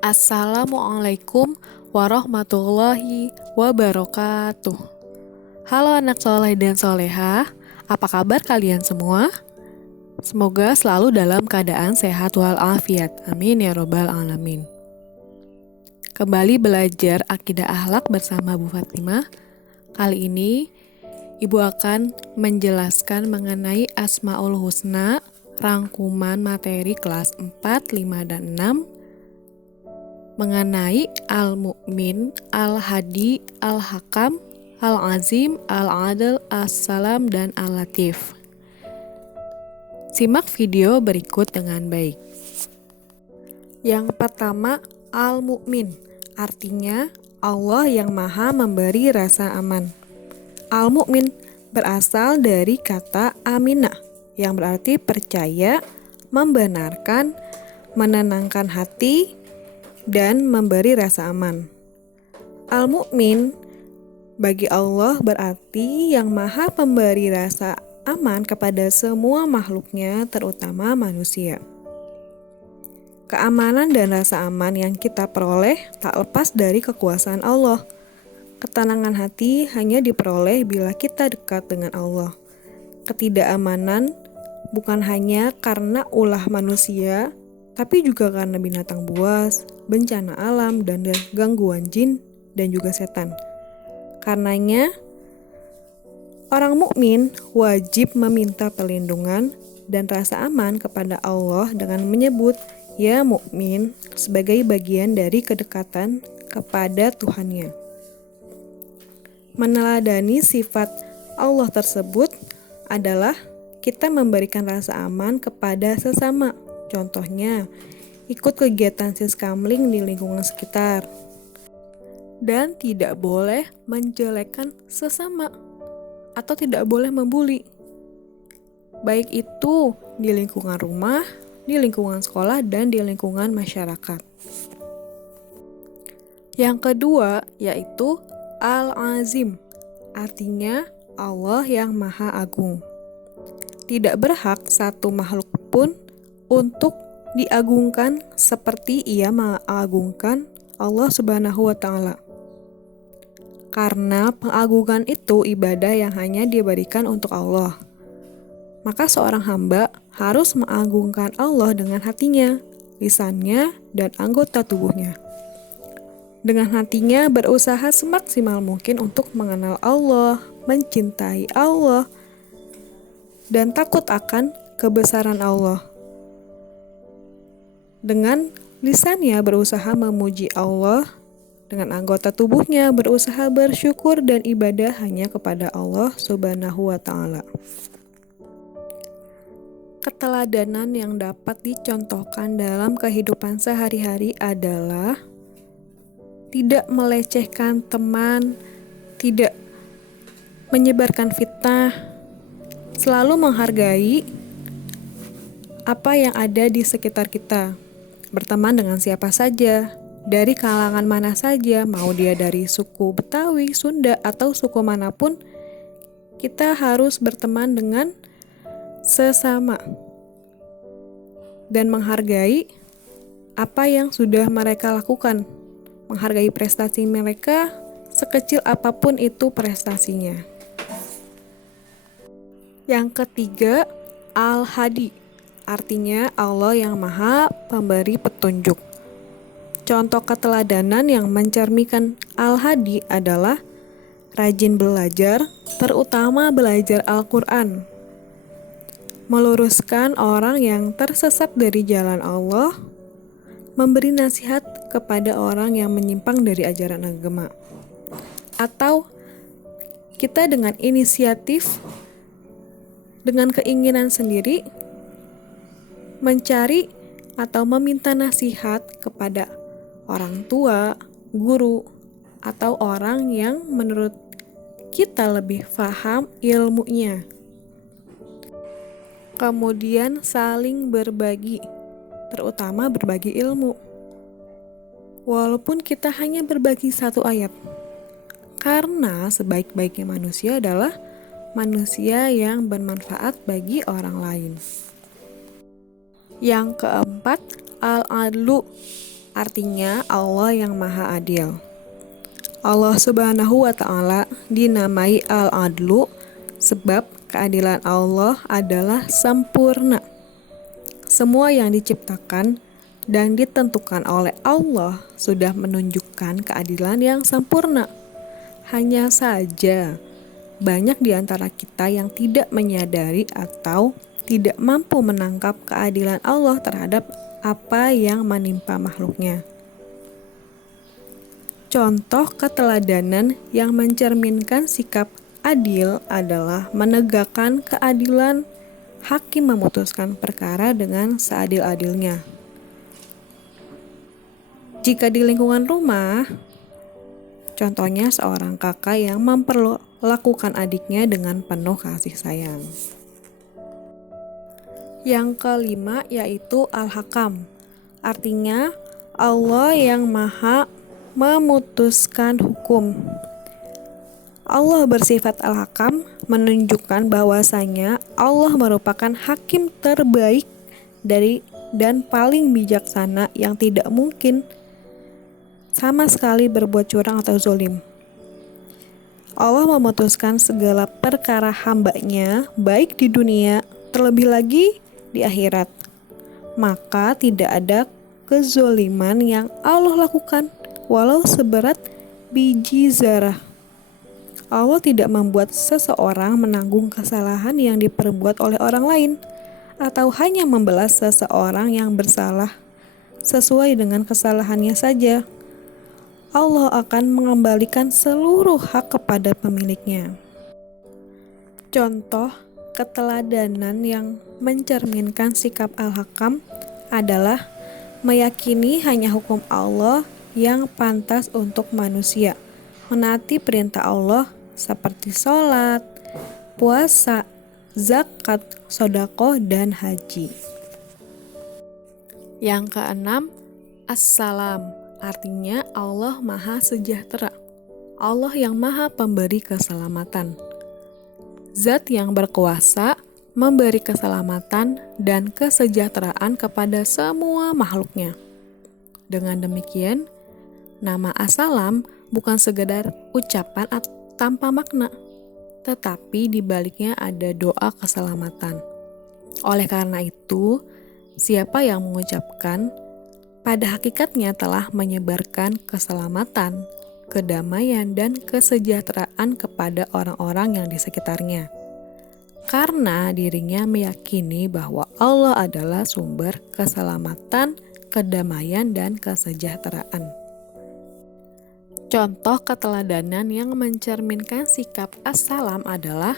Assalamualaikum warahmatullahi wabarakatuh. Halo anak soleh dan solehah, apa kabar kalian semua? Semoga selalu dalam keadaan sehat walafiat. Amin ya robbal alamin. Kembali belajar akidah akhlak bersama Bu Fatimah. Kali ini Ibu akan menjelaskan mengenai Asmaul Husna, rangkuman materi kelas 4, 5, dan 6 mengenai Al-Mu'min, Al-Hadi, Al-Hakam, Al-Azim, Al-Adil, As-Salam, dan Al-Latif. Simak video berikut dengan baik. Yang pertama, Al-Mu'min, artinya Allah yang maha memberi rasa aman. Al-Mu'min berasal dari kata aminah, yang berarti percaya, membenarkan, menenangkan hati, dan memberi rasa aman. Al-Mu'min bagi Allah berarti yang maha pemberi rasa aman kepada semua makhluknya, terutama manusia. Keamanan dan rasa aman yang kita peroleh tak lepas dari kekuasaan Allah. Ketenangan hati hanya diperoleh bila kita dekat dengan Allah. Ketidakamanan bukan hanya karena ulah manusia, tapi juga karena binatang buas, bencana alam, dan gangguan jin dan juga setan. Karenanya, orang mukmin wajib meminta perlindungan dan rasa aman kepada Allah dengan menyebut "Ya Mukmin" sebagai bagian dari kedekatan kepada Tuhannya. Meneladani sifat Allah tersebut adalah kita memberikan rasa aman kepada sesama. Contohnya, ikut kegiatan siskamling di lingkungan sekitar. Dan tidak boleh menjelekkan sesama atau tidak boleh membuli. Baik itu di lingkungan rumah, di lingkungan sekolah, dan di lingkungan masyarakat. Yang kedua yaitu Al-Azim, artinya Allah yang Maha Agung. Tidak berhak satu makhluk pun untuk diagungkan seperti ia mengagungkan Allah Subhanahu wa Ta'ala. Karena pengagungan itu ibadah yang hanya diberikan untuk Allah. Maka seorang hamba harus mengagungkan Allah dengan hatinya, lisannya, dan anggota tubuhnya. Dengan hatinya berusaha semaksimal mungkin untuk mengenal Allah, mencintai Allah, dan takut akan kebesaran Allah. Dengan lisannya berusaha memuji Allah, dengan anggota tubuhnya berusaha bersyukur dan ibadah hanya kepada Allah Subhanahu wa Ta'ala. Keteladanan yang dapat dicontohkan dalam kehidupan sehari-hari adalah tidak melecehkan teman, tidak menyebarkan fitnah, selalu menghargai apa yang ada di sekitar kita. Berteman dengan siapa saja, dari kalangan mana saja, mau dia dari suku Betawi, Sunda, atau suku manapun, kita harus berteman dengan sesama dan menghargai apa yang sudah mereka lakukan, menghargai prestasi mereka sekecil apapun itu prestasinya. Yang ketiga, Al-Hadi, artinya Allah yang maha pemberi petunjuk. Contoh keteladanan yang mencerminkan Al-Hadi adalah rajin belajar, terutama belajar Al-Quran. Meluruskan orang yang tersesat dari jalan Allah, memberi nasihat kepada orang yang menyimpang dari ajaran agama. Atau kita dengan inisiatif, dengan keinginan sendiri, mencari atau meminta nasihat kepada orang tua, guru, atau orang yang menurut kita lebih paham ilmunya. Kemudian saling berbagi, terutama berbagi ilmu. Walaupun kita hanya berbagi satu ayat, karena sebaik-baiknya manusia adalah manusia yang bermanfaat bagi orang lain. Yang keempat, Al-Adlu, artinya Allah yang Maha Adil. Allah Subhanahu wa Ta'ala dinamai Al-Adlu sebab keadilan Allah adalah sempurna. Semua yang diciptakan dan ditentukan oleh Allah sudah menunjukkan keadilan yang sempurna. Hanya saja, banyak di antara kita yang tidak menyadari atau tidak mampu menangkap keadilan Allah terhadap apa yang menimpa makhluknya. Contoh keteladanan yang mencerminkan sikap adil adalah menegakkan keadilan hakim memutuskan perkara dengan seadil-adilnya. Jika di lingkungan rumah, contohnya seorang kakak yang memperlakukan adiknya dengan penuh kasih sayang. Yang kelima yaitu Al-Hakam, artinya Allah yang Maha memutuskan hukum. Allah bersifat Al-Hakam menunjukkan bahwasanya Allah merupakan hakim terbaik dan paling bijaksana yang tidak mungkin sama sekali berbuat curang atau zalim. Allah memutuskan segala perkara hamba-Nya baik di dunia terlebih lagi di akhirat. Maka tidak ada kezoliman yang Allah lakukan walau seberat biji zarah. Allah tidak membuat seseorang menanggung kesalahan yang diperbuat oleh orang lain, atau hanya membalas seseorang yang bersalah sesuai dengan kesalahannya saja. Allah akan mengembalikan seluruh hak kepada pemiliknya. Contoh keteladanan yang mencerminkan sikap Al-Hakam adalah meyakini hanya hukum Allah yang pantas untuk manusia, menaati perintah Allah seperti sholat, puasa, zakat, sedekah, dan haji. Yang keenam, As-Salam, artinya Allah Maha Sejahtera, Allah yang Maha Pemberi Keselamatan. Zat yang berkuasa memberi keselamatan dan kesejahteraan kepada semua makhluknya. Dengan demikian, nama As-Salam bukan sekedar ucapan tanpa makna, tetapi di baliknya ada doa keselamatan. Oleh karena itu, siapa yang mengucapkan, pada hakikatnya telah menyebarkan keselamatan, kedamaian, dan kesejahteraan kepada orang-orang yang di sekitarnya. Karena dirinya meyakini bahwa Allah adalah sumber keselamatan, kedamaian, dan kesejahteraan. Contoh keteladanan yang mencerminkan sikap As-Salam adalah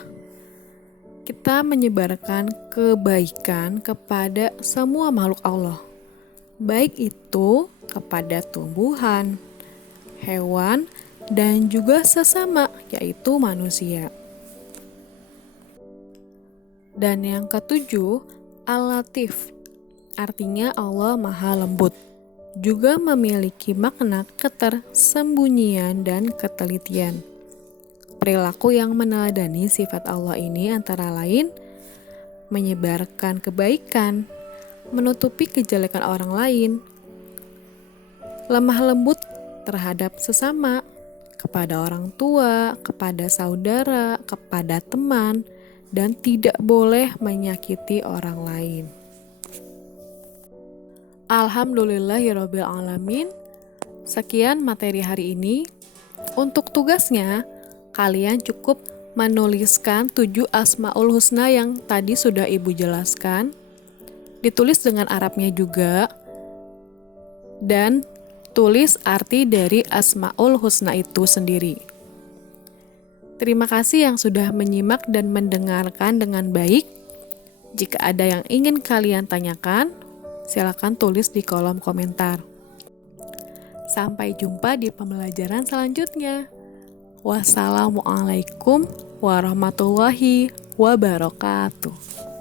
kita menyebarkan kebaikan kepada semua makhluk Allah, baik itu kepada tumbuhan, hewan, dan juga sesama, yaitu manusia. Dan yang ketujuh, Al-Latif, artinya Allah Maha Lembut, juga memiliki makna ketersembunyian dan ketelitian. Perilaku yang meneladani sifat Allah ini antara lain menyebarkan kebaikan, menutupi kejelekan orang lain, lemah lembut terhadap sesama, kepada orang tua, kepada saudara, kepada teman, dan tidak boleh menyakiti orang lain. Alhamdulillahirabbil alamin. Sekian materi hari ini. Untuk tugasnya, kalian cukup menuliskan 7 Asmaul Husna yang tadi sudah Ibu jelaskan. Ditulis dengan Arabnya juga. Dan tulis arti dari Asmaul Husna itu sendiri. Terima kasih yang sudah menyimak dan mendengarkan dengan baik. Jika ada yang ingin kalian tanyakan, silakan tulis di kolom komentar. Sampai jumpa di pembelajaran selanjutnya. Wassalamualaikum warahmatullahi wabarakatuh.